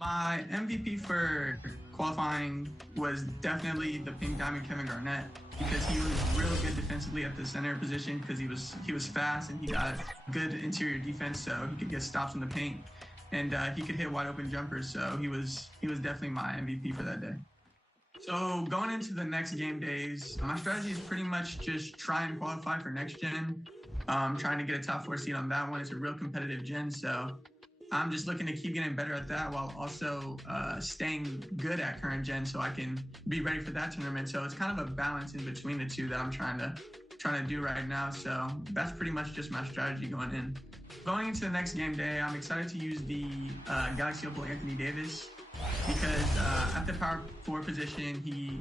My MVP for qualifying was definitely the pink diamond Kevin Garnett, because he was really good defensively at the center position, because he was fast and he got good interior defense, so he could get stops in the paint, and he could hit wide open jumpers. So he was definitely my MVP for that day. So going into the next game days, my strategy is pretty much just try and qualify for next gen. Trying to get a top 4 seed on that one. It's a real competitive gen, so I'm just looking to keep getting better at that while also staying good at current gen, so I can be ready for that tournament. So it's kind of a balance in between the two that I'm trying to do right now. So that's pretty much just my strategy going in. Going into the next game day, I'm excited to use the Galaxy Opal Anthony Davis, because at the power forward position, he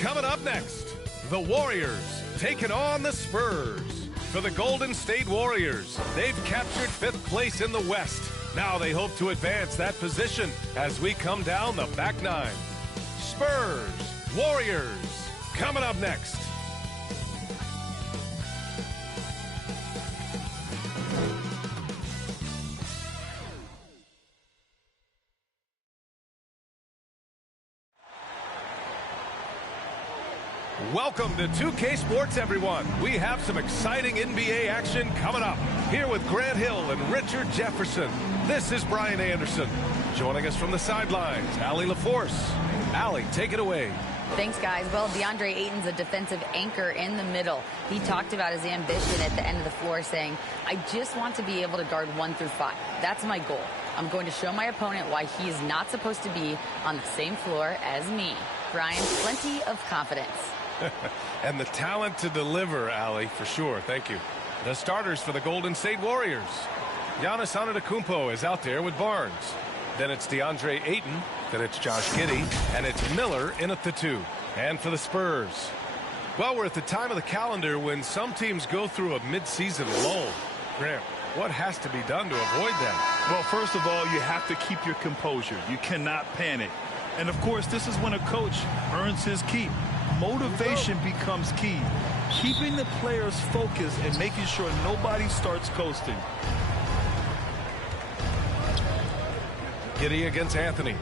Coming up next, the Warriors taking on the Spurs. For the Golden State Warriors, they've captured 5th place in the West. Now they hope to advance that position as we come down the back 9. Spurs, Warriors, coming up next. Welcome to 2K Sports, everyone. We have some exciting NBA action coming up. Here with Grant Hill and Richard Jefferson, this is Brian Anderson. Joining us from the sidelines, Allie LaForce. Allie, take it away. Thanks, guys. Well, DeAndre Ayton's a defensive anchor in the middle. He talked about his ambition at the end of the floor, saying, I just want to be able to guard 1 through 5. That's my goal. I'm going to show my opponent why he is not supposed to be on the same floor as me. Brian, plenty of confidence. And the talent to deliver, Allie, for sure. Thank you. The starters for the Golden State Warriors. Giannas Antetokounmpo is out there with Barnes. Then it's DeAndre Ayton. Then it's Josh Giddey. And it's Miller in at the 2. And for the Spurs, well, we're at the time of the calendar when some teams go through a midseason lull. Grant, what has to be done to avoid that? Well, first of all, you have to keep your composure. You cannot panic. And, of course, this is when a coach earns his keep. Motivation becomes key. Keeping the players focused and making sure nobody starts coasting. Giddey against Anthony.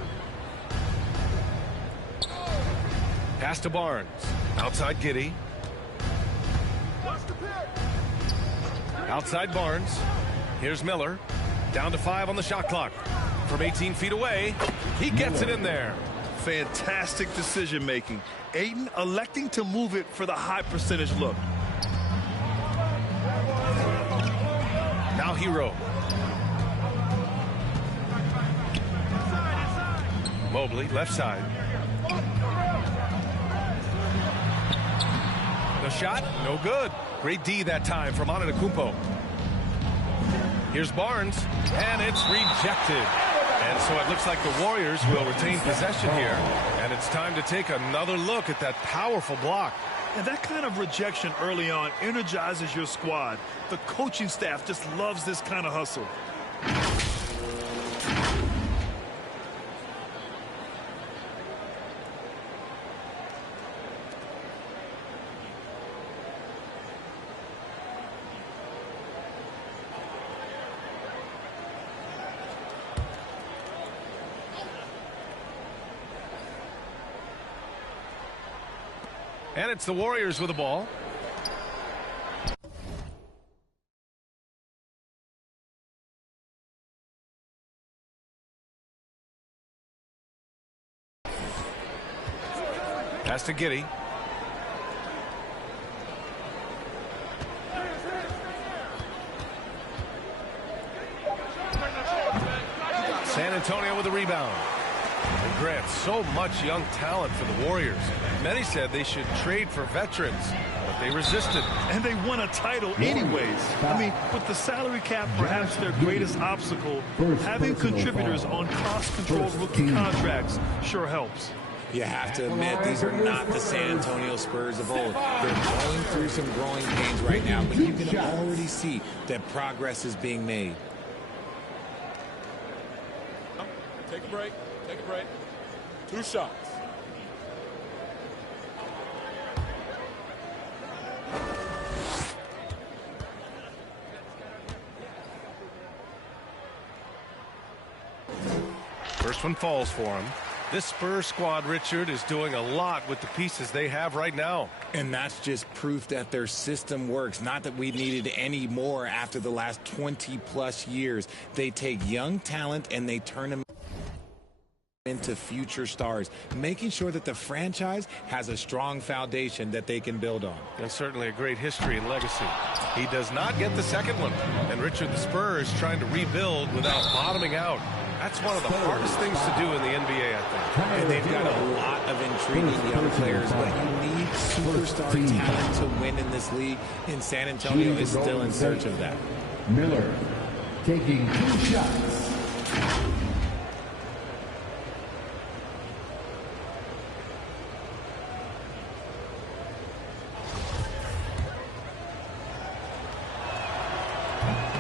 Pass to Barnes. Outside Giddey. Outside Barnes. Here's Miller. Down to 5 on the shot clock. From 18 feet away, he gets it in there. Fantastic decision making. Ayton electing to move it for the high percentage look. Now Hero. Mobley, left side. The shot, no good. Great D that time from Antetokounmpo. Here's Barnes, and it's rejected. And so it looks like the Warriors will retain possession here. And it's time to take another look at that powerful block. And that kind of rejection early on energizes your squad. The coaching staff just loves this kind of hustle. And it's the Warriors with the ball. to Giddey. San Antonio with a rebound. And Grant, so much young talent for the Warriors. Many said they should trade for veterans, but they resisted. And they won a title anyways. I mean, with the salary cap perhaps their greatest obstacle, having contributors on cost-controlled rookie contracts sure helps. You have to admit, these are not the San Antonio Spurs of old. They're going through some growing pains right now, but you can already see that progress is being made. Take a break. Take a break. 2 shots. First one falls for him. This Spurs squad, Richard, is doing a lot with the pieces they have right now. And that's just proof that their system works. Not that we needed any more after the last 20-plus years. They take young talent and they turn them into future stars, making sure that the franchise has a strong foundation that they can build on. And certainly a great history and legacy. He does not get the second one. And Richard, the Spurs trying to rebuild without bottoming out. That's one of the hardest things to do in the NBA, I think. And they've got a lot of intriguing young players, but you need superstar talent to win in this league, and San Antonio is still in search of that. Miller taking 2 shots.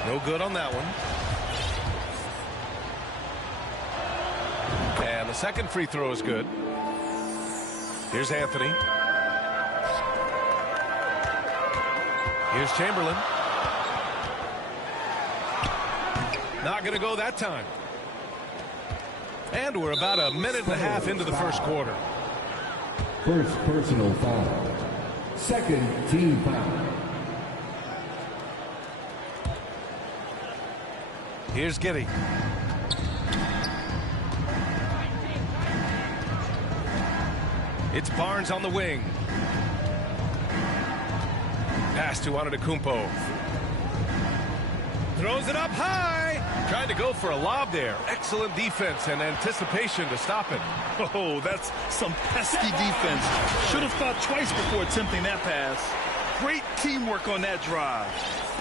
No good on that one. And the second free throw is good. Here's Anthony. Here's Chamberlain. Not going to go that time. And we're about a minute and a half into the first quarter. First personal foul. Second team foul. Here's Giddey. It's Barnes on the wing. Pass to Antetokounmpo. Throws it up high. Trying to go for a lob there. Excellent defense and anticipation to stop it. Oh, that's some pesky defense. Should have thought twice before attempting that pass. Great teamwork on that drive.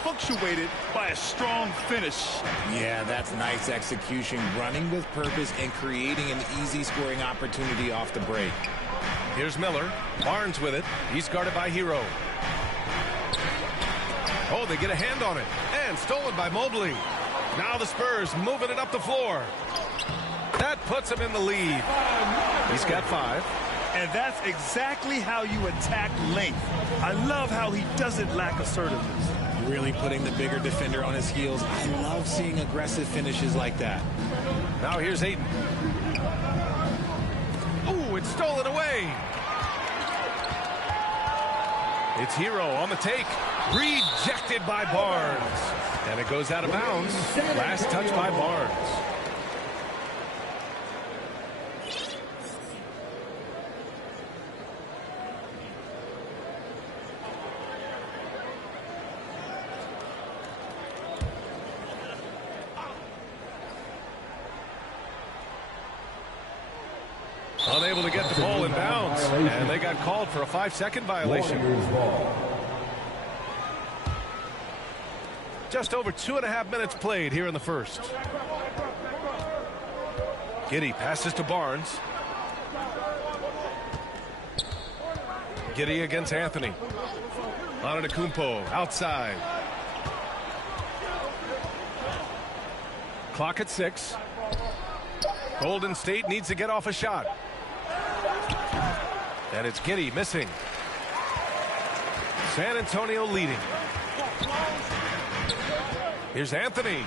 Punctuated by a strong finish. Yeah, that's nice execution, running with purpose and creating an easy scoring opportunity off the break. Here's Miller. Barnes with it. He's guarded by Hero. Oh, they get a hand on it. And stolen by Mobley. Now the Spurs moving it up the floor. That puts him in the lead. He's got 5. And that's exactly how you attack length. I love how he doesn't lack assertiveness. Really putting the bigger defender on his heels. I love seeing aggressive finishes like that. Now here's Ayton. Ooh, it's stolen away. It's Hero on the take. Rejected by Barnes. And it goes out of bounds. Last touch by Barnes. Unable to get the ball in bounds, and they got called for a 5-second violation. Just over 2.5 minutes played here in the first. Giddey passes to Barnes. Giddey against Anthony. Antetokounmpo outside. Clock at 6. Golden State needs to get off a shot. And it's Giddey missing. San Antonio leading. Here's Anthony.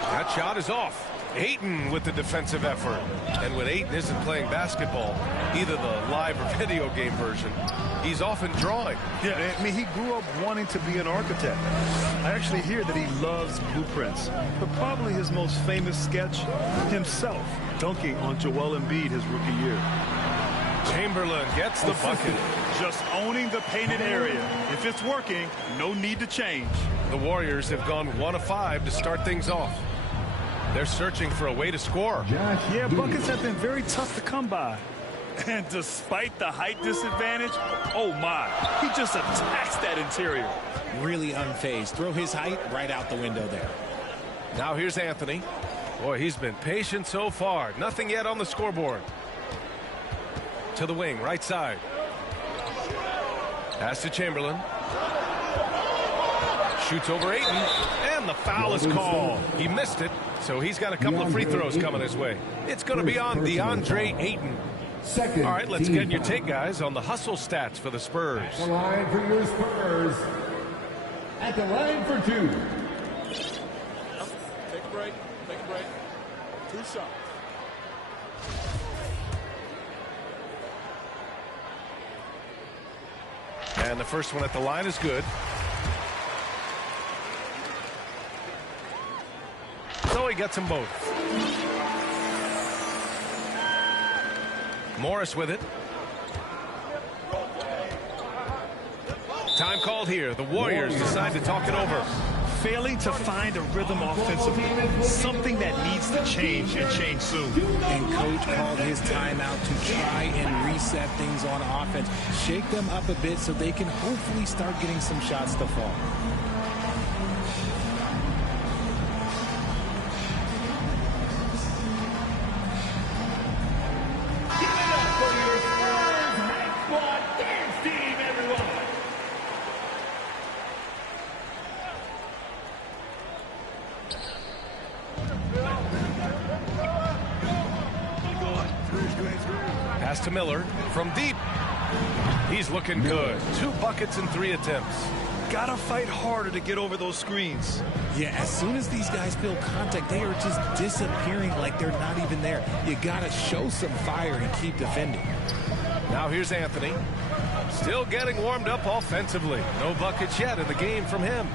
That shot is off. Ayton with the defensive effort. And when Ayton isn't playing basketball, either the live or video game version, he's often drawing. Yeah, I mean, he grew up wanting to be an architect. I actually hear that he loves blueprints. But probably his most famous sketch, himself dunking on Joel Embiid his rookie year. Chamberlain gets the bucket. Just owning the painted area. If it's working, no need to change. The Warriors have gone 1 of 5 to start things off. They're searching for a way to score. Yeah, buckets have been very tough to come by. And despite the height disadvantage, oh my, he just attacks that interior. Really unfazed. Throw his height right out the window there. Now here's Anthony. Boy, he's been patient so far. Nothing yet on the scoreboard. To the wing, right side. Pass to Chamberlain. Shoots over Ayton, and the foul is called. He missed it, so he's got a couple of free throws coming his way. It's going to be on DeAndre Ayton. All right, let's get your take, guys, on the hustle stats for the Spurs. At the line for your Spurs. At the line for 2. Take a break. Take a break. 2 shots. And the first one at the line is good. So he gets them both. Morris with it. Time called here. The Warriors decide to talk it over. Failing to find a rhythm offensively. Something that needs to change and change soon. And coach called his timeout to try and reset things on offense. Shake them up a bit so they can hopefully start getting some shots to fall. Pass to Miller from deep. He's looking good. 2 buckets in 3 attempts. Gotta fight harder to get over those screens. Yeah, as soon as these guys feel contact, they are just disappearing like they're not even there. You gotta show some fire and keep defending. Now here's Anthony. Still getting warmed up offensively. No buckets yet in the game from him.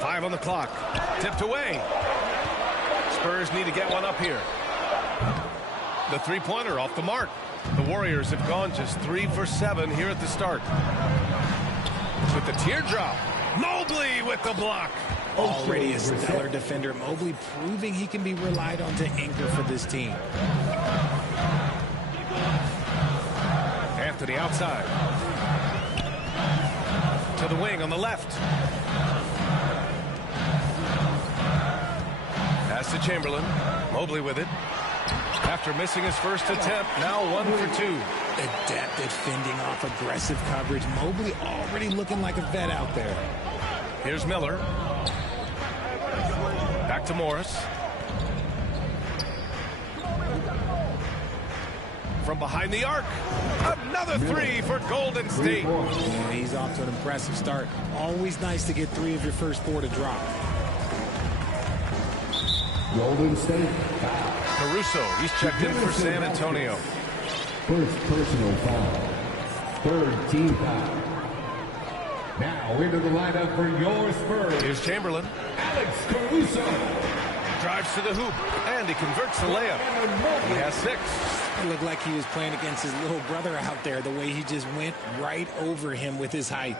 5 on the clock. Tipped away. Spurs need to get one up here. The three-pointer off the mark. The Warriors have gone just 3 for 7 here at the start. With the teardrop. Mobley with the block. Already a stellar defender. Mobley proving he can be relied on to anchor for this team. Anthony outside. To the wing on the left. Pass to Chamberlain. Mobley with it. After missing his first attempt, now 1 for 2. Adept at fending off aggressive coverage. Mobley already looking like a vet out there. Here's Miller. Back to Morris. From behind the arc. Another 3 for Golden State. Yeah, he's off to an impressive start. Always nice to get 3 of your first 4 to drop. Golden State. Caruso, he's checked in for San Antonio. First personal foul. 3rd team foul. Now into the lineup for your Spurs. Here's Chamberlain. Alex Caruso. Drives to the hoop, and he converts the layup. He has 6. It looked like he was playing against his little brother out there, the way he just went right over him with his height.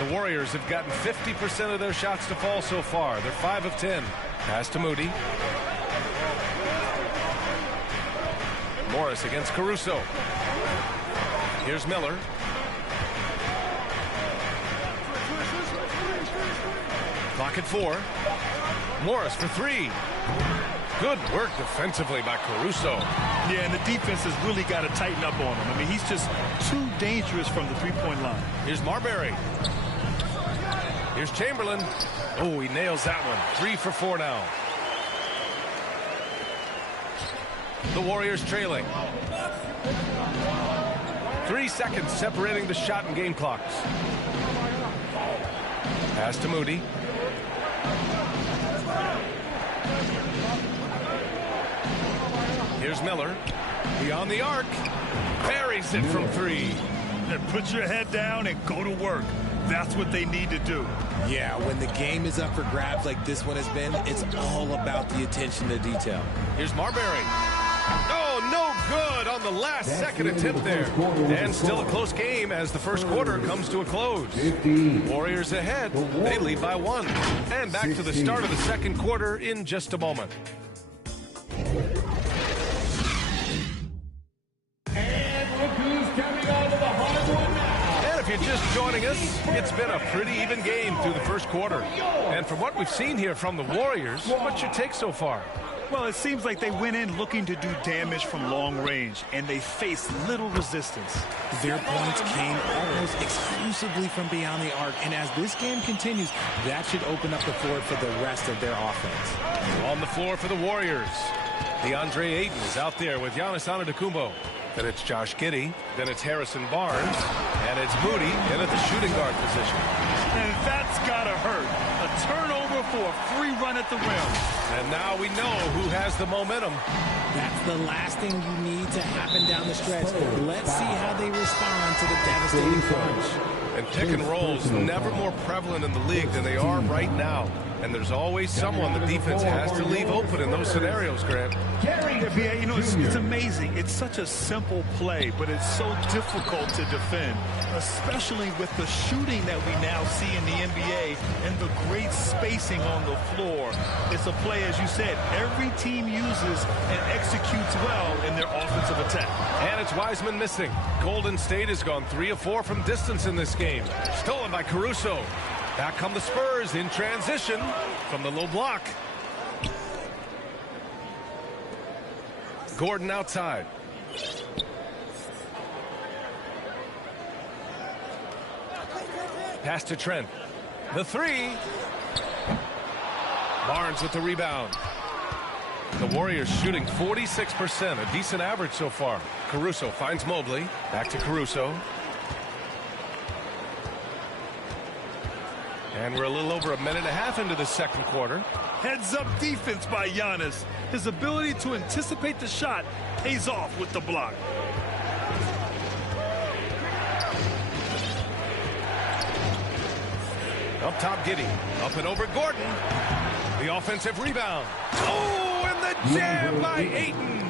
The Warriors have gotten 50% of their shots to fall so far. They're 5 of 10. Pass to Moody. Morris against Caruso. Here's Miller. Clock at 4. Morris for 3. Good work defensively by Caruso. Yeah, and the defense has really got to tighten up on him. I mean, he's just too dangerous from the three-point line. Here's Marbury. Here's Chamberlain. Oh, he nails that one. 3 for 4 now. The Warriors trailing. 3 seconds separating the shot and game clocks. Pass to Moody. Here's Miller. Beyond the arc. Buries it from 3. And put your head down and go to work. That's what they need to do. Yeah, when the game is up for grabs like this one has been, it's all about the attention to detail. Here's Marbury. Oh, no good on the last second attempt there. And still a close game as the first quarter comes to a close. Warriors ahead. They lead by 1. And back to the start of the second quarter in just a moment. If you're just joining us, it's been a pretty even game through the first quarter. And from what we've seen here from the Warriors, what's your take so far? Well, it seems like they went in looking to do damage from long range, and they faced little resistance. Their points came almost exclusively from beyond the arc, and as this game continues, that should open up the floor for the rest of their offense. On the floor for the Warriors, DeAndre Ayton is out there with Giannis Antetokounmpo. Then it's Josh Giddey. Then it's Harrison Barnes. And it's Moody in at the shooting guard position. And that's got to hurt. A turnover for a free run at the rim. And now we know who has the momentum. That's the last thing you need to happen down the stretch. Let's see how they respond to the devastating punch. And pick and rolls never more prevalent in the league than they are right now. And there's always someone the defense has to leave open in those scenarios, Grant. Yeah, you know, it's amazing. It's such a simple play, but it's so difficult to defend, especially with the shooting that we now see in the NBA and the great spacing on the floor. It's a play, as you said, every team uses and executes well in their offensive attack. And it's Wiseman missing. Golden State has gone 3 of 4 from distance in this game. Stolen by Caruso. Back come the Spurs in transition from the low block. Gordon outside. Pass to Trent. The 3. Barnes with the rebound. The Warriors shooting 46%, a decent average so far. Caruso finds Mobley. Back to Caruso. And we're a little over a minute and a half into the second quarter. Heads-up defense by Giannis. His ability to anticipate the shot pays off with the block. Up top, Giddey. Up and over Gordon. The offensive rebound. Oh, and the jam by Ayton.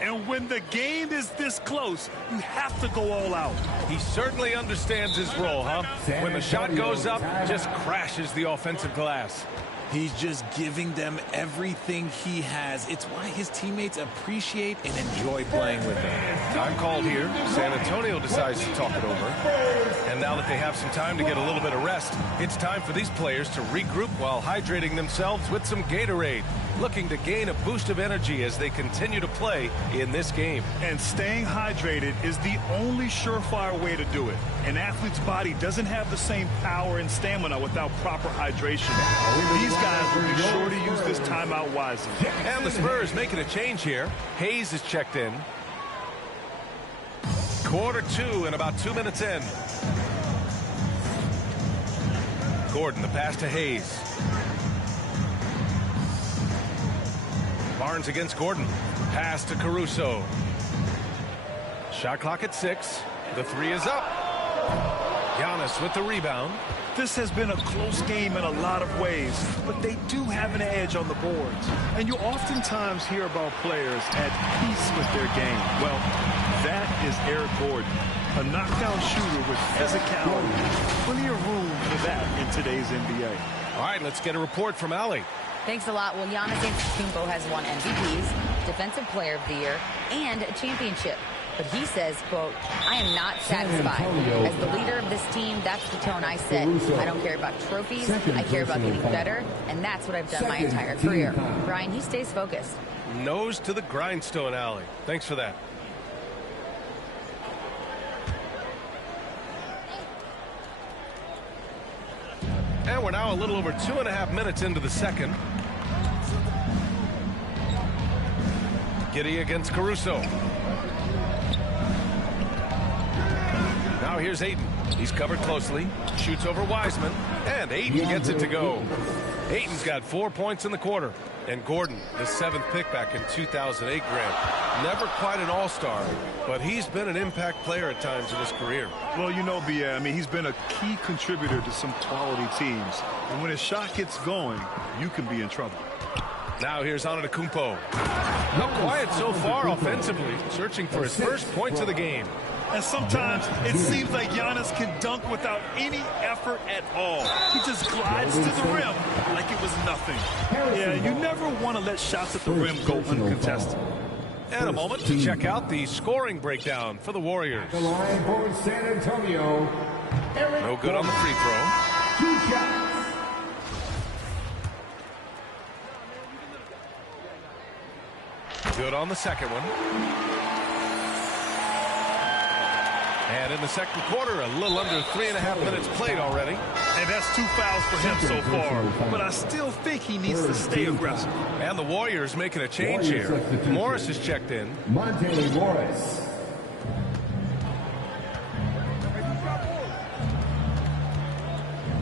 And when the game is this close, you have to go all out. He certainly understands his role, huh? When the shot goes up, just crashes the offensive glass. He's just giving them everything he has. It's why his teammates appreciate and enjoy playing with him. Time called here. San Antonio decides to talk it over. And now that they have some time to get a little bit of rest, it's time for these players to regroup while hydrating themselves with some Gatorade, looking to gain a boost of energy as they continue to play in this game. And staying hydrated is the only surefire way to do it. An athlete's body doesn't have the same power and stamina without proper hydration. These guys will be sure to use this timeout wisely. And the Spurs making a change here. Hayes is checked in. Quarter 2 and about 2 minutes in. Gordon, the pass to Hayes. Barnes against Gordon. Pass to Caruso. Shot clock at 6. The 3 is up. Giannis with the rebound. This has been a close game in a lot of ways, but they do have an edge on the boards. And you oftentimes hear about players at peace with their game. Well, that is Eric Gordon, a knockdown shooter with physicality. Plenty of room for that in today's NBA. All right, let's get a report from Allie. Thanks a lot. Well, Giannis Antetokounmpo has won MVPs, Defensive Player of the Year, and a championship. But he says, quote, I am not satisfied. As the leader of this team, that's the tone I set. I don't care about trophies. I care about getting better. And that's what I've done my entire career. Brian, he stays focused. Nose to the grindstone, Allie. Thanks for that. And we're now a little over 2.5 minutes into the second. Giddey against Caruso. Now here's Ayton. He's covered closely. Shoots over Wiseman. And Ayton gets it to go. Ayton's got 4 points in the quarter. And Gordon, the 7th pick back in 2008, Grant. Never quite an all-star, but he's been an impact player at times in his career. Well, you know, B.A., I mean, he's been a key contributor to some quality teams. And when his shot gets going, you can be in trouble. Now here's Antetokounmpo. Not quiet so far offensively, searching for his first points of the game. And sometimes it seems like Giannis can dunk without any effort at all. He just glides to the rim like it was nothing. Yeah, you never want to let shots at the rim go uncontested. And a moment to check out the scoring breakdown for the Warriors. The line for San Antonio. No good on the free throw. 2 shots. Good on the second one. And in the second quarter, a little under 3.5 minutes played already. And that's 2 fouls for him so far. But I still think he needs to stay aggressive. And the Warriors making a change here. Morris is checked in. Monte Morris.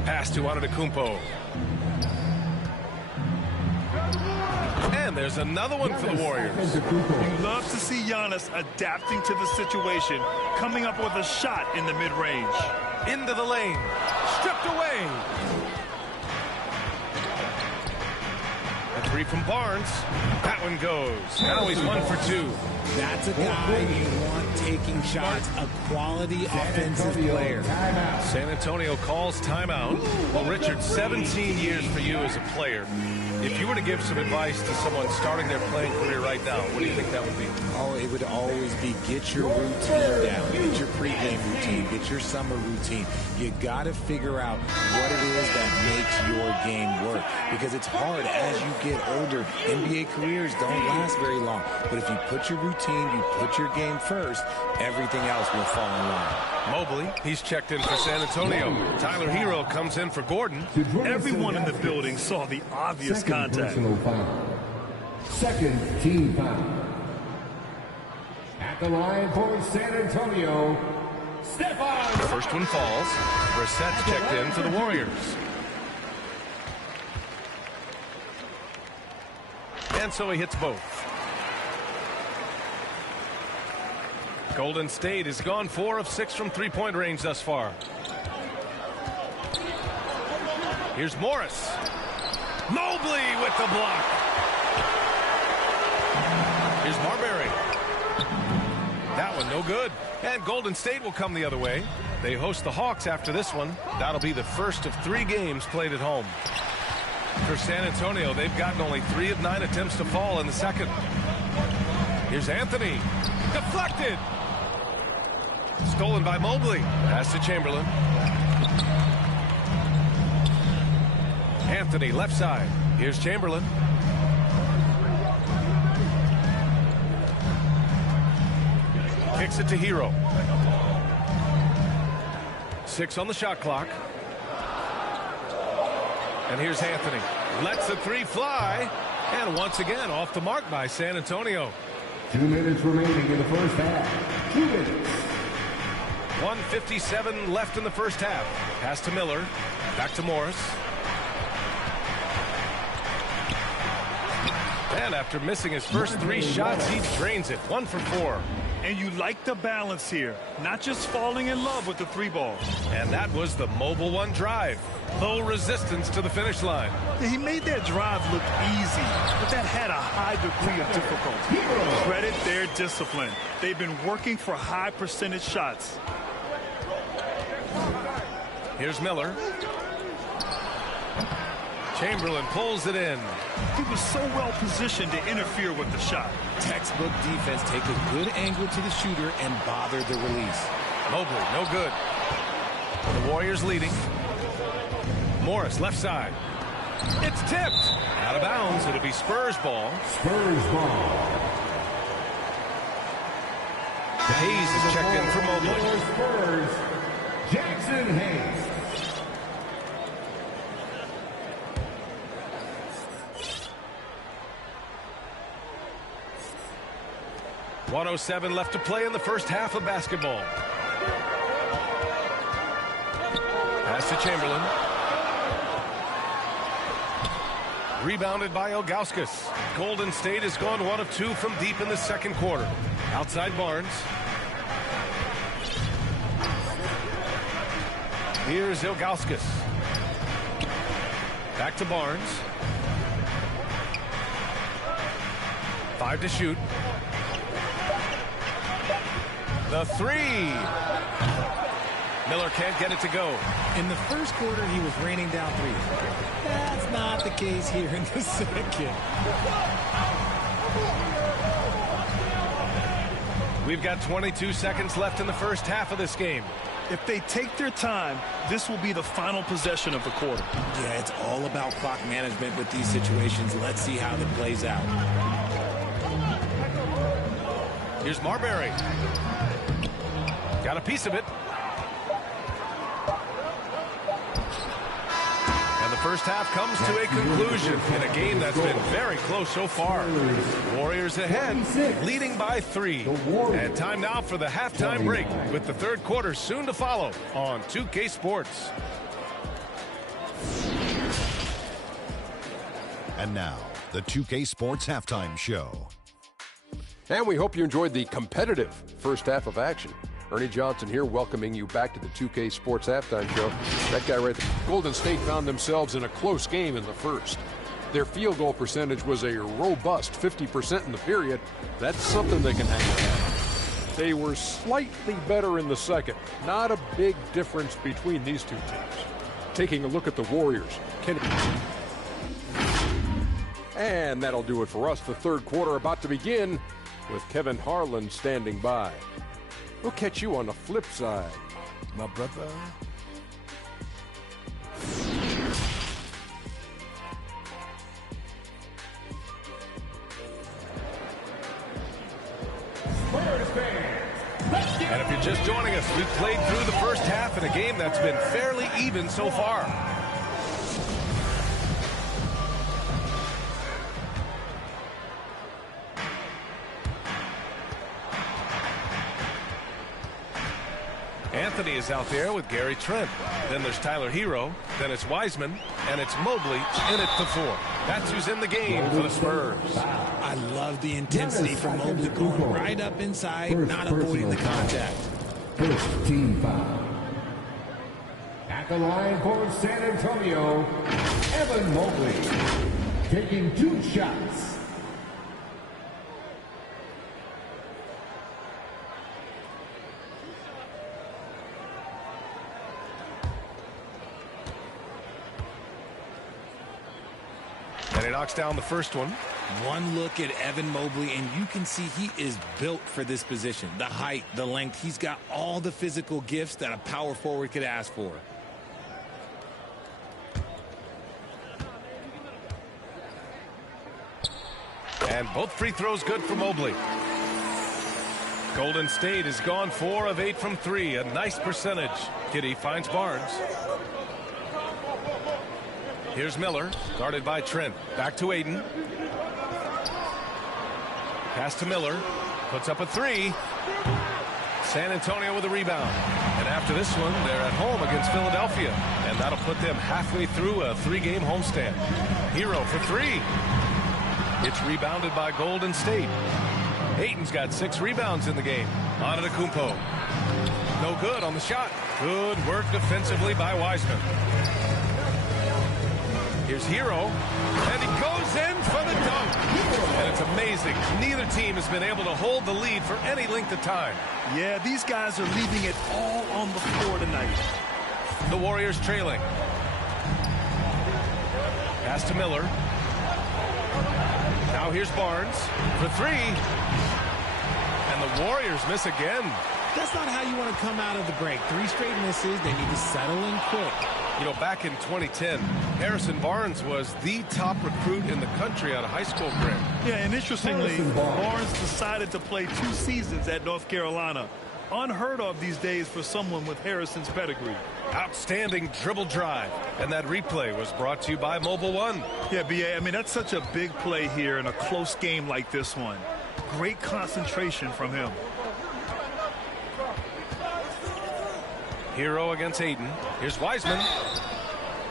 Pass to Antetokounmpo. And there's another one for the Warriors. You love to see Giannis adapting to the situation, coming up with a shot in the mid-range. Into the lane. Stripped away. A three from Barnes. That one goes. Now he's 1 for 2. That's a guy you want taking shots, a quality offensive player. San Antonio calls timeout. Well, Richard, 17 years for you as a player. If you were to give some advice to someone starting their playing career right now, what do you think that would be? Oh, it would always be get your routine down, get your pregame routine, get your summer routine. You got to figure out what it is that makes your game work, because it's hard as you get older. NBA careers don't last very long, but if you put your routine, you put your game first, everything else will fall in line. Mobley, he's checked in for San Antonio. Tyler Hero comes in for Gordon. Everyone in the building saw the obvious contact. Second team foul. At the line for San Antonio, Stephon. The first one falls. Brissett's checked in for the Warriors. And so he hits both. Golden State has gone 4 of 6 from three-point range thus far. Here's Morris. Mobley with the block. Here's Marbury. That one no good. And Golden State will come the other way. They host the Hawks after this one. That'll be the first of 3 games played at home. For San Antonio, they've gotten only 3 of 9 attempts to fall in the second. Here's Anthony. Deflected. Stolen by Mobley. Pass to Chamberlain. Anthony left side. Here's Chamberlain. Kicks it to Hero. 6 on the shot clock. And here's Anthony. Lets the 3 fly. And once again off the mark by San Antonio. 2 minutes remaining in the first half. 2 minutes. 1:57 left in the first half. Pass to Miller. Back to Morris. And after missing his first 3 shots, he drains it. 1 for 4. And you like the balance here. Not just falling in love with the 3 ball. And that was the Mobile One drive. Low resistance to the finish line. He made that drive look easy, but that had a high degree of difficulty. Credit their discipline. They've been working for high percentage shots. Here's Miller. Chamberlain pulls it in. He was so well positioned to interfere with the shot. Textbook defense, take a good angle to the shooter and bother the release. Mobley, no good. The Warriors leading. Morris, left side. It's tipped. Out of bounds. It'll be Spurs ball. Spurs ball. Hayes is checked in for Mobley. Spurs, Jackson Hayes. .107 left to play in the first half of basketball. Pass to Chamberlain. Rebounded by Ilgauskas. Golden State has gone 1 of 2 from deep in the second quarter. Outside Barnes. Here's Ilgauskas. Back to Barnes. 5 to shoot. The three. Miller can't get it to go. In the first quarter, he was raining down threes. That's not the case here in the second. We've got 22 seconds left in the first half of this game. If they take their time, this will be the final possession of the quarter. Yeah, it's all about clock management with these situations. Let's see how that plays out. Here's Marbury. Got a piece of it. And the first half comes to a conclusion in a game that's been very close so far. Warriors ahead, leading by 3. And time now for the halftime break, with the third quarter soon to follow on 2K Sports. And now, the 2K Sports Halftime Show. And we hope you enjoyed the competitive first half of action. Ernie Johnson here, welcoming you back to the 2K Sports Halftime Show. That guy right there. Golden State found themselves in a close game in the first. Their field goal percentage was a robust 50% in the period. That's something they can hang on. They were slightly better in the second. Not a big difference between these two teams. Taking a look at the Warriors. And that'll do it for us. The third quarter about to begin with Kevin Harlan standing by. We'll catch you on the flip side, my brother. And if you're just joining us, we've played through the first half in a game that's been fairly even so far. Anthony is out there with Gary Trent. Then there's Tyler Hero. Then it's Wiseman. And it's Mobley in at the 4. That's who's in the game for the Spurs. I love the intensity from Mobley going right up inside, not avoiding the contact. First team foul. At the line for San Antonio, Evan Mobley, taking 2 shots. And he knocks down the first one. One look at Evan Mobley, and you can see he is built for this position. The height, the length, he's got all the physical gifts that a power forward could ask for. And both free throws good for Mobley. Golden State has gone 4 of 8 from 3. A nice percentage. Giddey finds Barnes. Here's Miller, guarded by Trent. Back to Aiden. Pass to Miller. Puts up a 3. San Antonio with a rebound. And after this one, they're at home against Philadelphia. And that'll put them halfway through a 3-game homestand. Hero for 3. It's rebounded by Golden State. Ayton's got 6 rebounds in the game. Antetokounmpo. No good on the shot. Good work defensively by Wiseman. Here's Hero, and he goes in for the dunk. And it's amazing. Neither team has been able to hold the lead for any length of time. Yeah, these guys are leaving it all on the floor tonight. The Warriors trailing. Pass to Miller. Now here's Barnes for 3. And the Warriors miss again. That's not how you want to come out of the break. 3 straight misses. They need to settle in quick. You know, back in 2010, Harrison Barnes was the top recruit in the country out of high school, Greg. Yeah, and interestingly, Barnes decided to play 2 seasons at North Carolina. Unheard of these days for someone with Harrison's pedigree. Outstanding dribble drive. And that replay was brought to you by Mobile One. Yeah, B.A., I mean, that's such a big play here in a close game like this one. Great concentration from him. Hero against Ayton. Here's Wiseman.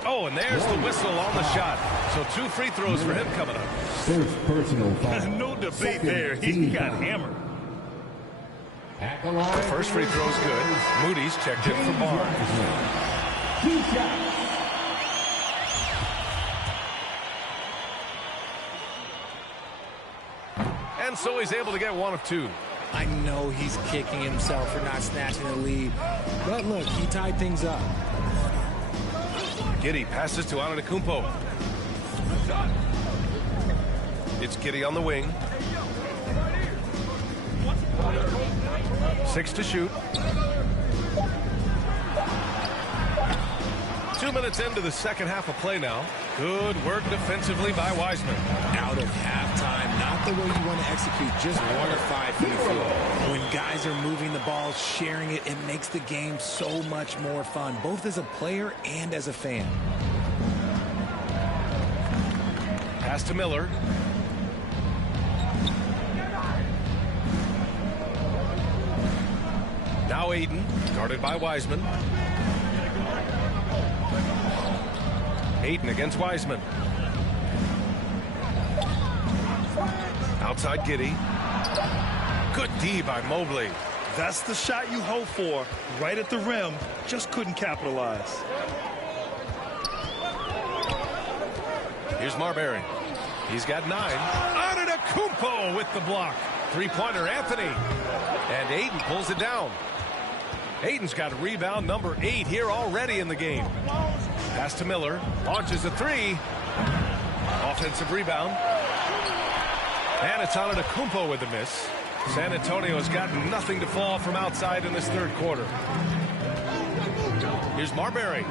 Oh, and there's the whistle on the shot. So 2 free throws for him coming up. First personal foul. No debate there. He got hammered. At the line. The first free throw's good. Moody's checked in for Barnes. 2 shots. And so he's able to get 1 of 2. I know he's kicking himself for not snatching the lead. But look, he tied things up. Giddey passes to Antetokounmpo. It's Giddey on the wing. 6 to shoot. 2 minutes into the second half of play now. Good work defensively by Wiseman. Out of halftime, not the way you want to execute, just 1 of 5 from the field. When guys are moving the ball, sharing it, it makes the game so much more fun, both as a player and as a fan. Pass to Miller. Now Aiden, guarded by Wiseman. Aiden against Wiseman. Outside Giddey. Good D by Mobley. That's the shot you hope for. Right at the rim. Just couldn't capitalize. Here's Marbury. He's got 9. Antetokounmpo with the block. 3-pointer Anthony. And Aiden pulls it down. Aiden's got rebound number 8 here already in the game. Pass to Miller. Launches a 3. Offensive rebound. And it's Antetokounmpo with the miss. San Antonio's got nothing to fall from outside in this third quarter. Here's Marbury.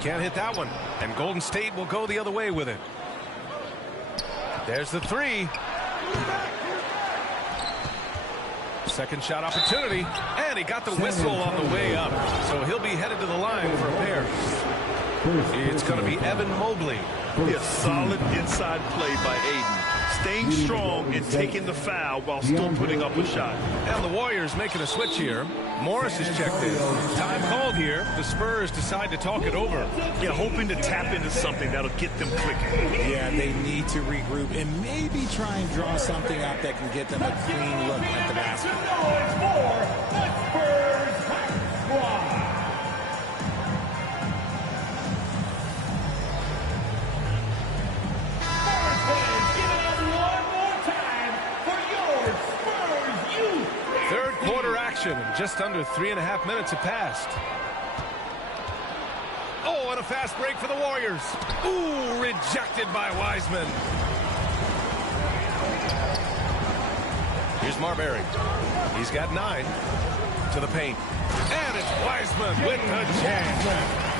Can't hit that one. And Golden State will go the other way with it. There's the 3. Second shot opportunity. And he got the whistle on the way up. So he'll be headed to the line for a pair. It's going to be Evan Mobley. A solid inside play by Aiden. Staying strong and taking the foul while still putting up a shot. And the Warriors making a switch here. Morris is checked in. Time called here. The Spurs decide to talk it over. Yeah, hoping to tap into something that'll get them clicking. Yeah, they need to regroup and maybe try and draw something up that can get them a clean look at the basket. And just under 3.5 minutes have passed. Oh, and a fast break for the Warriors. Ooh, rejected by Wiseman. Here's Marbury. He's got 9 to the paint. And it's Wiseman with the jam.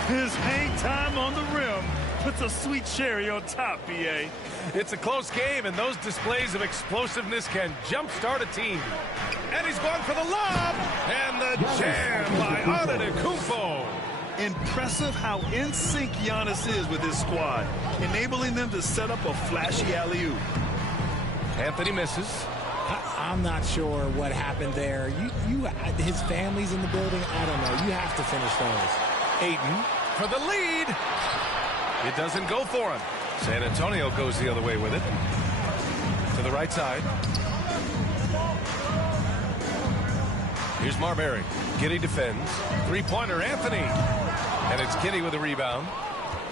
His hang time on the rim puts a sweet cherry on top, B.A. It's a close game, and those displays of explosiveness can jumpstart a team. And he's gone for the lob. And the jam by Antetokounmpo. Impressive how in sync Giannas is with his squad, enabling them to set up a flashy alley-oop. Anthony misses. I'm not sure what happened there. His family's in the building. I don't know. You have to finish those. Ayton for the lead. It doesn't go for him. San Antonio goes the other way with it. To the right side. Here's Marbury. Giddey defends. 3-pointer Anthony. And it's Giddey with a rebound.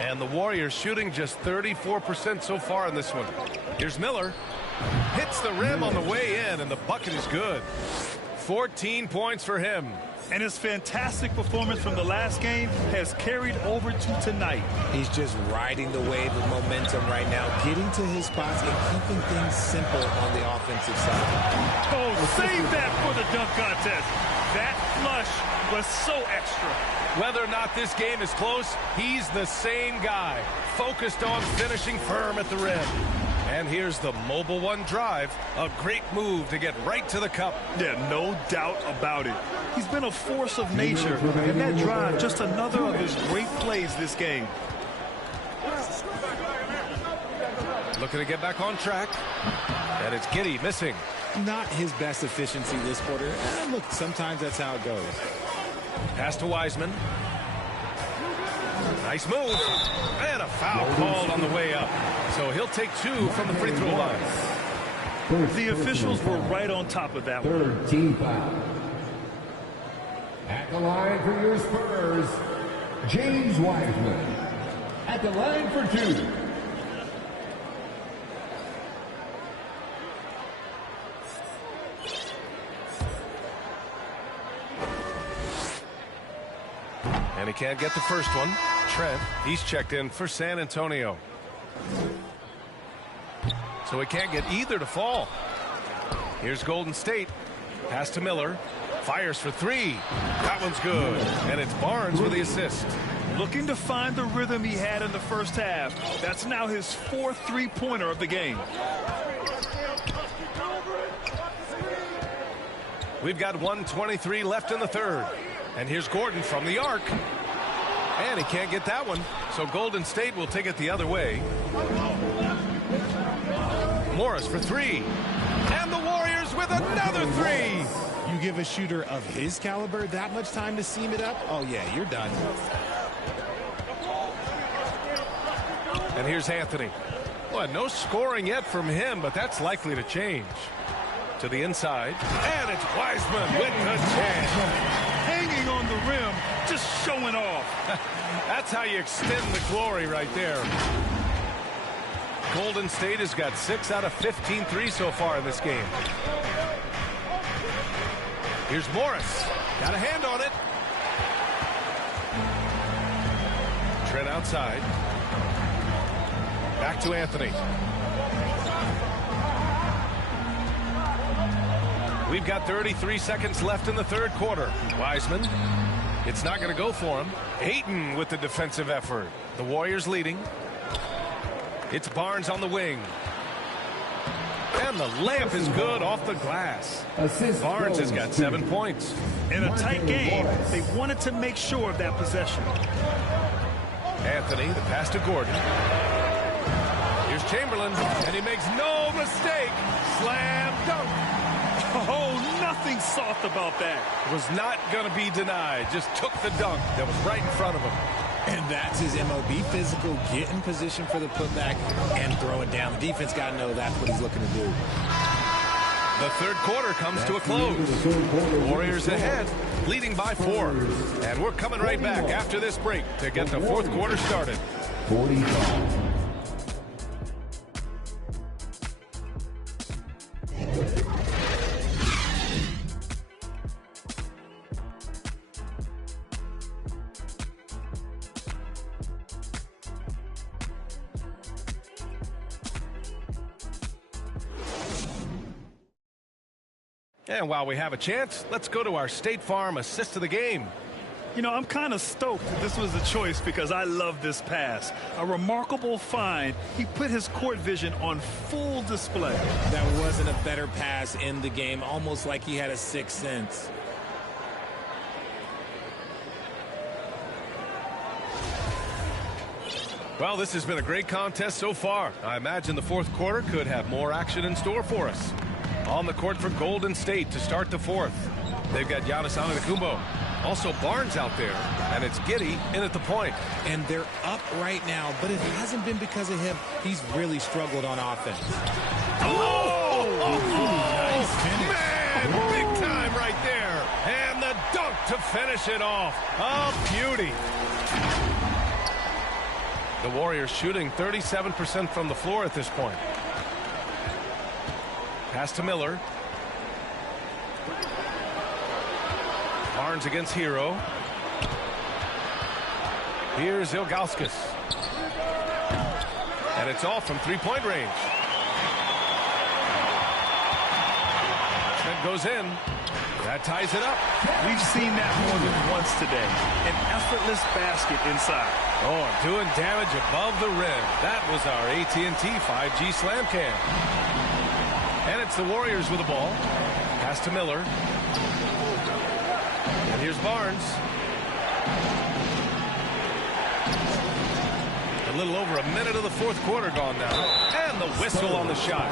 And the Warriors shooting just 34% so far in this one. Here's Miller. Hits the rim on the way in, and the bucket is good. 14 points for him. And his fantastic performance from the last game has carried over to tonight. He's just riding the wave of momentum right now, getting to his spots and keeping things simple on the offensive side. Oh, save that for the dunk contest. That flush was so extra. Whether or not this game is close, he's the same guy, focused on finishing firm at the rim. And here's the Mobile One drive, a great move to get right to the cup. Yeah, no doubt about it. He's been a force of nature, and that drive, just another of his great plays this game. Looking to get back on track, and it's Giddey missing. Not his best efficiency this quarter. Look, sometimes that's how it goes. Pass to Wiseman. Nice move. And a foul called on the way up. So he'll take 2 from the free throw line. The officials were right on top of that one. Third team foul. At the line for your Spurs, James Wiseman. At the line for 2. And he can't get the first one. Trent, he's checked in for San Antonio. So he can't get either to fall. Here's Golden State. Pass to Miller. Fires for 3. That one's good. And it's Barnes with the assist. Looking to find the rhythm he had in the first half. That's now his 4th three-pointer of the game. We've got 1:23 left in the third. And here's Gordon from the arc. And he can't get that one. So Golden State will take it the other way. Morris for 3. And the Warriors with another 3. You give a shooter of his caliber that much time to seam it up? Oh, yeah, you're done. And here's Anthony. Well, no scoring yet from him, but that's likely to change. To the inside. And it's Wiseman with the chance. Hanging on the rim, just showing off. That's how you extend the glory right there. Golden State has got 6 out of 15 threes so far in this game. Here's Morris. Got a hand on it. Trent outside. Back to Anthony. We've got 33 seconds left in the third quarter. Wiseman. It's not going to go for him. Ayton with the defensive effort. The Warriors leading. It's Barnes on the wing. And the layup is good off the glass. Barnes has got 7 points. In a tight game, they wanted to make sure of that possession. Anthony, the pass to Gordon. Here's Chamberlain, and he makes no mistake. Slam dunk. Oh, nothing soft about that. Was not going to be denied. Just took the dunk that was right in front of him. And that's his MOB, physical, get in position for the putback and throw it down. The defense got to know that's what he's looking to do. The third quarter comes to a close. Warriors ahead, leading by 4. And we're coming right back after this break to get the fourth quarter started. 45. And while we have a chance, let's go to our State Farm assist of the game. You know, I'm kind of stoked that this was a choice because I love this pass. A remarkable find. He put his court vision on full display. That wasn't a better pass in the game, almost like he had a sixth sense. Well, this has been a great contest so far. I imagine the fourth quarter could have more action in store for us. On the court for Golden State to start the fourth. They've got Giannas Antetokounmpo. Also Barnes out there. And it's Giddey in at the point. And they're up right now, but it hasn't been because of him. He's really struggled on offense. Nice finish. Man, big time right there. And the dunk to finish it off. A beauty. The Warriors shooting 37% from the floor at this point. Pass to Miller. Barnes against Hero. Here's Ilgauskas. And it's off from three-point range. Trent goes in. That ties it up. We've seen that more than once today. An effortless basket inside. Oh, doing damage above the rim. That was our AT&T 5G slam cam. And it's the Warriors with the ball. Pass to Miller. And here's Barnes. A little over a minute of the fourth quarter gone now. And the whistle on the shot.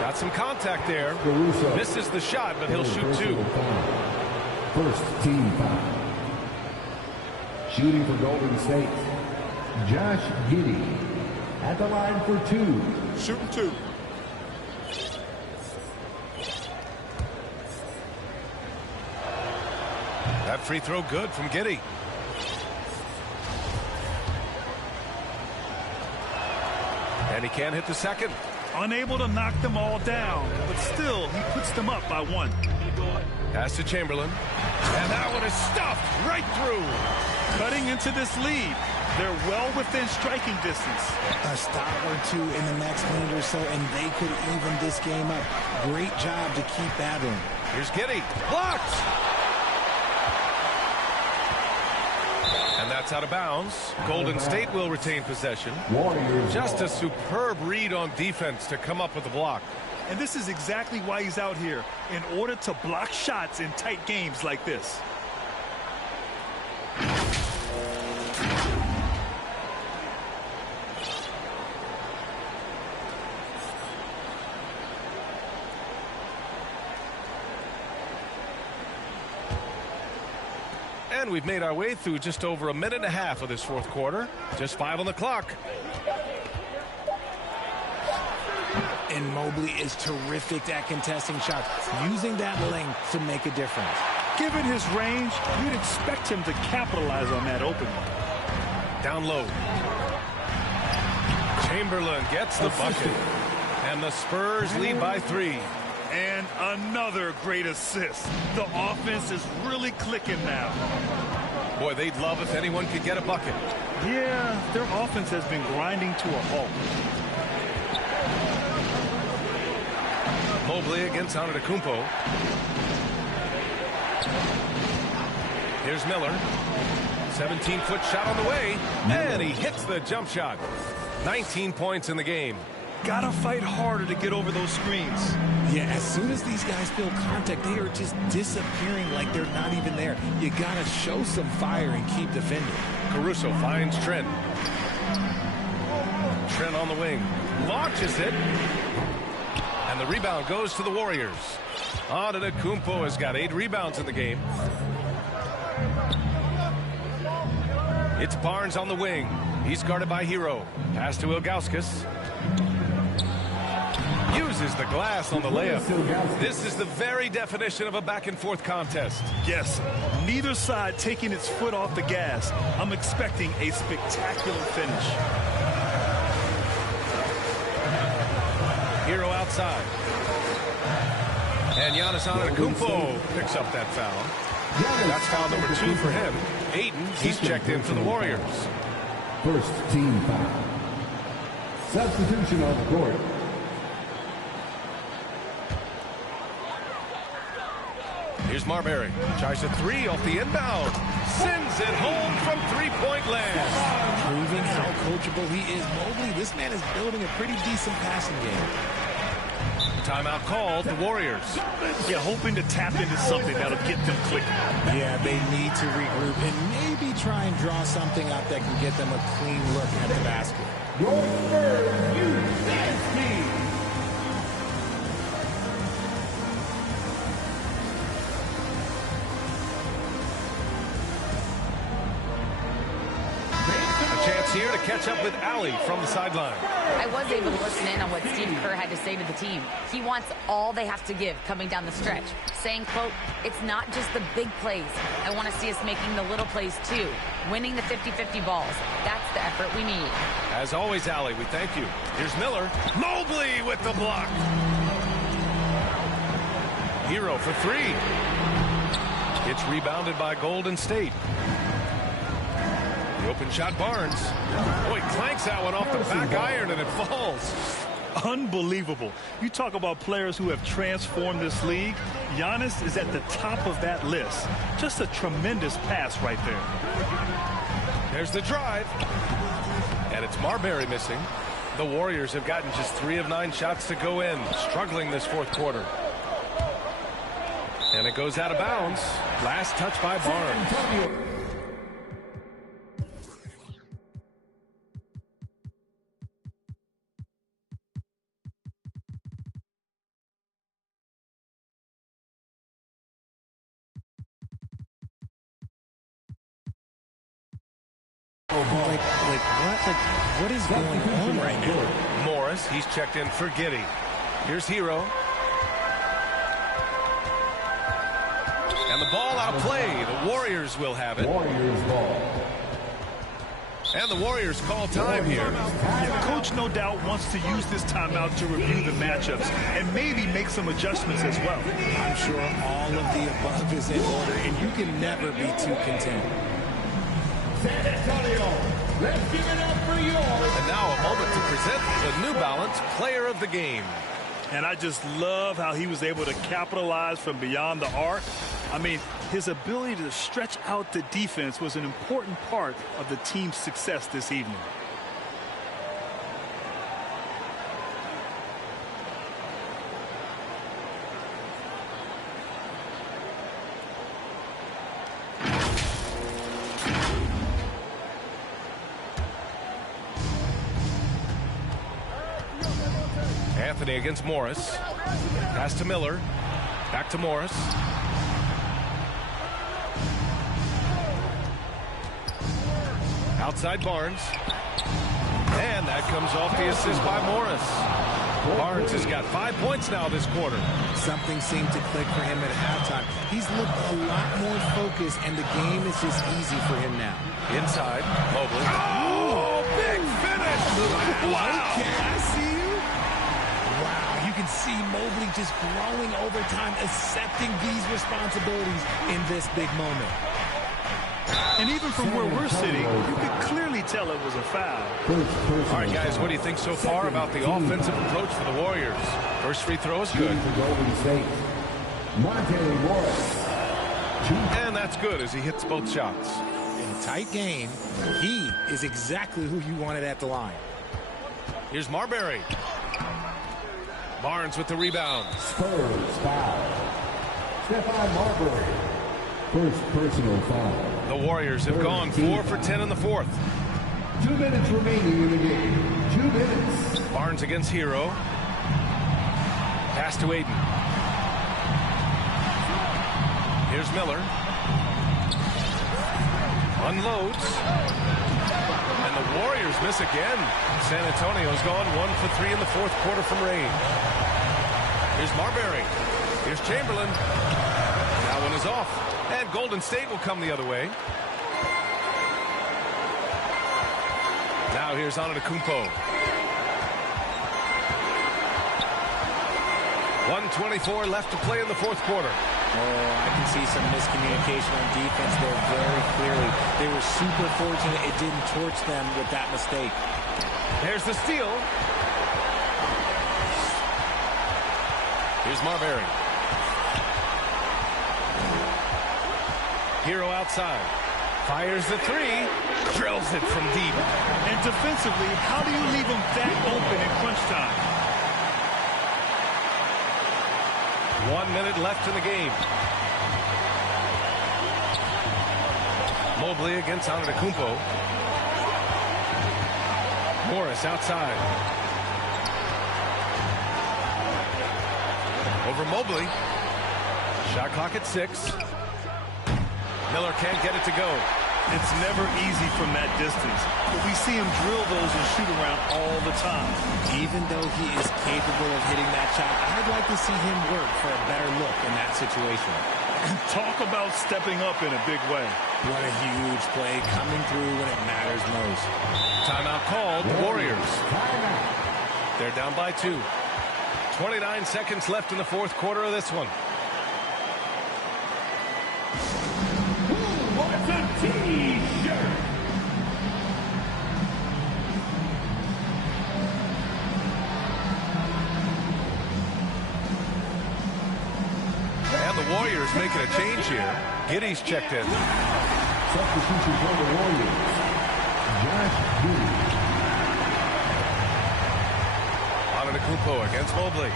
Got some contact there. Misses the shot, but he'll shoot 2. First team foul. Shooting for Golden State, Josh Giddey. At the line for 2. Shooting 2. That free throw good from Giddey. And he can't hit the second. Unable to knock them all down, but still, he puts them up by 1. Pass to Chamberlain. And that one is stuffed right through. Cutting into this lead. They're well within striking distance. A stop or two in the next minute or so, and they could even this game up. Great job to keep battling. Here's Giddey. Blocked! And that's out of bounds. Golden State will retain possession. Warriors. Just a superb read on defense to come up with the block. And this is exactly why he's out here, in order to block shots in tight games like this. And we've made our way through just over a minute and a half of this fourth quarter. Just 5 on the clock. And Mobley is terrific at contesting shots, using that length to make a difference. Given his range, you'd expect him to capitalize on that opening. Down low. Chamberlain gets the bucket. And the Spurs lead by 3. And another great assist. The offense is really clicking now. Boy, they'd love if anyone could get a bucket. Yeah, their offense has been grinding to a halt. Mobley against Antetokounmpo. Here's Miller. 17-foot shot on the way. And he hits the jump shot. 19 points in the game. Gotta fight harder to get over those screens. Yeah, as soon as these guys feel contact, they are just disappearing like they're not even there. You gotta show some fire and keep defending. Caruso finds Trent. Trent on the wing. Launches it. And the rebound goes to the Warriors. Antetokounmpo has got 8 rebounds in the game. It's Barnes on the wing. He's guarded by Hero. Pass to Ilgauskas. Uses the glass on the layup. This is the very definition of a back-and-forth contest. Yes, neither side taking its foot off the gas. I'm expecting a spectacular finish. Hero outside. And Giannas Antetokounmpo picks up that foul. That's foul number 2 for him. Ayton, he's checked in for the Warriors. First team foul. Substitution on the court. Here's Marbury. Tries a 3 off the inbound. Sends it home from 3-point land. Proving how coachable he is. Mobley, this man is building a pretty decent passing game. Timeout called, the Warriors. Yeah, hoping to tap into something that'll get them clicking. Yeah, they need to regroup and maybe try and draw something up that can get them a clean look at the basket. Your Spurs U.S. team. Chance here to catch up with Allie from the sideline. I was able to listen in on what Steve Kerr had to say to the team. He wants all they have to give coming down the stretch, saying, quote, it's not just the big plays. I want to see us making the little plays too, winning the 50-50 balls. That's the effort we need. As always, Allie, we thank you. Here's Miller. Mobley with the block. Hero for 3. It's rebounded by Golden State. The open shot, Barnes. Boy, clanks that one off the back iron and it falls. Unbelievable. You talk about players who have transformed this league. Giannis is at the top of that list. Just a tremendous pass right there. There's the drive. And it's Marbury missing. The Warriors have gotten just 3 of 9 shots to go in, struggling this fourth quarter. And it goes out of bounds. Last touch by Barnes. Like what is going on right now? Morris, he's checked in for Giddey. Here's Hero. And the ball out of play. The Warriors will have it. Warriors ball. And the Warriors call time here. Yeah, coach no doubt wants to use this timeout to review the matchups and maybe make some adjustments as well. I'm sure all of the above is in order, and you can never be too content. San Antonio, let's give it up for yours. And now a moment to present the New Balance Player of the Game. And I just love how he was able to capitalize from beyond the arc. I mean, his ability to stretch out the defense was an important part of the team's success this evening. Anthony against Morris. Pass to Miller. Back to Morris. Outside Barnes. And that comes off the assist by Morris. Barnes has got 5 points now this quarter. Something seemed to click for him at halftime. He's looked a lot more focused, and the game is just easy for him now. Inside, Mobley. Oh, big finish! Wow! Okay, I see you. Wow, you can see Mobley just growing over time, accepting these responsibilities in this big moment. And even from where we're sitting, you could clearly tell it was a foul. All right, guys, what do you think so far about the offensive approach for the Warriors? First free throw is good. And that's good as he hits both shots. In a tight game, he is exactly who you wanted at the line. Here's Marbury. Barnes with the rebound. Spurs foul. Stephon Marbury. First personal foul. The Warriors have gone 4 for 10 in the fourth. 2 minutes remaining in the game. 2 minutes. Barnes against Hero. Pass to Aiden. Here's Miller. Unloads. And the Warriors miss again. San Antonio's gone 1 for 3 in the fourth quarter from range. Here's Marbury. Here's Chamberlain. That one is off. And Golden State will come the other way. Now here's Antetokounmpo. 1:24 left to play in the fourth quarter. Oh, I can see some miscommunication on defense there very clearly. They were super fortunate it didn't torch them with that mistake. There's the steal. Here's Marbury. Hero outside. Fires the three. Drills it from deep. And defensively, how do you leave them that open in crunch time? 1 minute left in the game. Mobley against Antetokounmpo. Morris outside. Over Mobley. Shot clock at 6. Miller can't get it to go. It's never easy from that distance, but we see him drill those and shoot around all the time. Even though he is capable of hitting that shot, I'd like to see him work for a better look in that situation. And talk about stepping up in a big way. What a huge play coming through when it matters most. Timeout called. Warriors. They're down by 2. 29 seconds left in the fourth quarter of this one. T-shirt. And the Warriors making a change here. Giddey's checked in. Substitution for the Warriors. Giannas. Antetokounmpo against Mobley.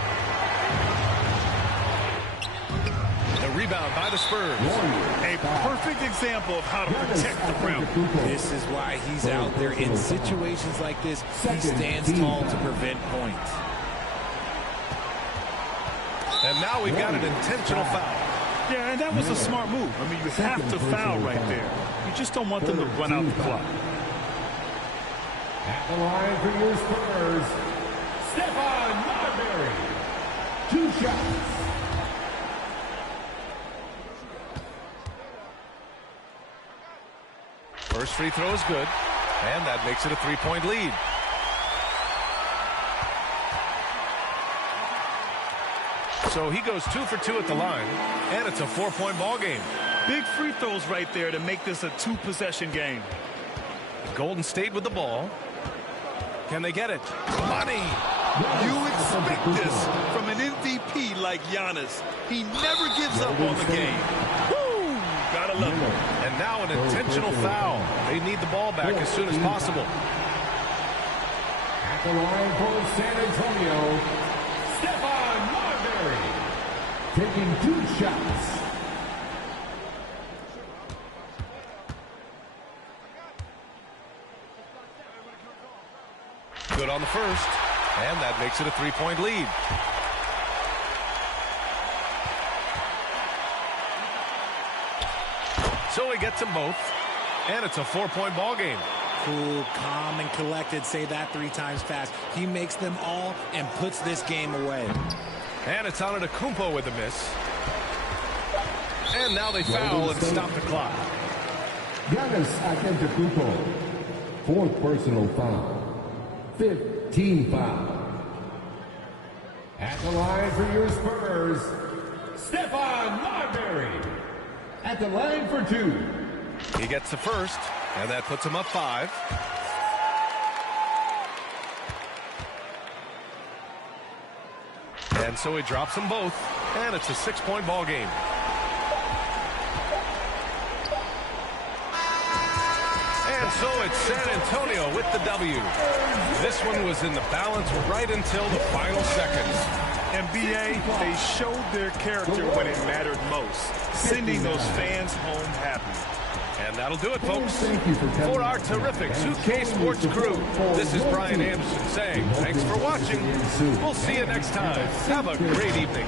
The rebound by the Spurs. A perfect example of how to protect the rim. This is why he's out there in situations like this. He stands tall to prevent points. And now we've got an intentional foul. Yeah, and that was a smart move. I mean, you have to foul right there. You just don't want them to run out the clock. At the line for your Spurs, Stephon Marbury. 2 shots. First free throw is good, and that makes it a 3-point lead. So he goes 2 for 2 at the line, and it's a 4-point ball game. Big free throws right there to make this a 2-possession game. Golden State with the ball. Can they get it? Money! You expect this from an MVP like Giannis. He never gives up on the game. Woo! Gotta love him. And now an intentional foul. They need the ball back as soon as possible. At the line for San Antonio, Stephon Marbury. Taking 2 shots. Good on the first, and that makes it a 3-point lead. So he gets them both, and it's a 4-point ball game. Cool, calm, and collected. Say that 3 times fast. He makes them all and puts this game away. And it's on Antetokounmpo with a miss. And now they foul and stop the clock. Giannas Antetokounmpo. 4th personal foul. 5th team foul. At the line for your Spurs, Stephon Marbury. At the line for 2. He gets the first, and that puts him up 5. And so he drops them both, and it's a 6-point ball game. And so it's San Antonio with the W. This one was in the balance right until the final seconds. And BA, they showed their character when it mattered most, sending those fans home happy. And that'll do it, folks. For our terrific 2K Sports crew, this is Brian Anderson saying thanks for watching. We'll see you next time. Have a great evening.